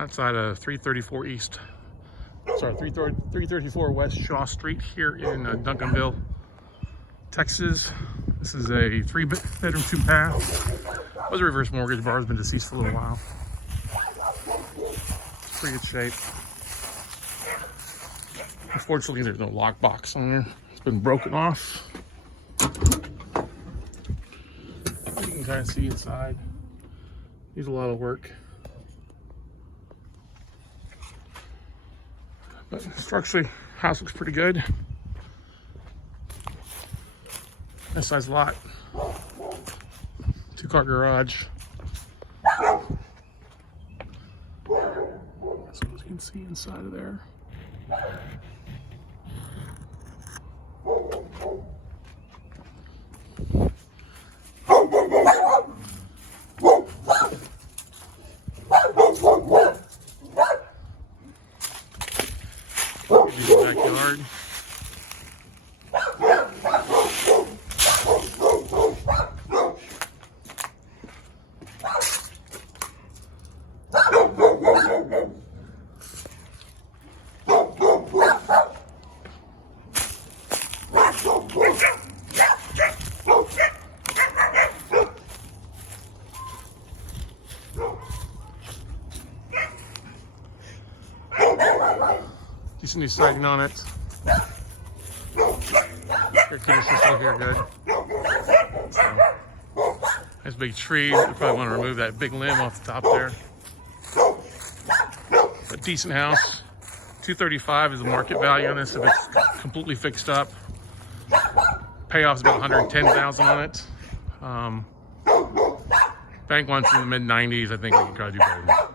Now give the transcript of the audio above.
outside of 334 East. Sorry, 334 West Shaw Street here in Duncanville, Texas. This is a 3-bedroom, 2-bath. Was a reverse mortgage. Bar has been deceased for a little while. It's pretty good shape. Unfortunately, there's no lockbox on there. It's been broken off. You can kind of see inside. Needs a lot of work. But structurally, house looks pretty good. Nice size lot. 2-car garage. That's what you can see inside of there. Backyard. Decent new siding on it. Air conditioner's still here good. So, nice big tree. You probably want to remove that big limb off the top there. A decent house. $235 is the market value on this if it's completely fixed up. Payoff's about $110,000 on it. Bank wants in the mid-90s. I think we can try to do better than that.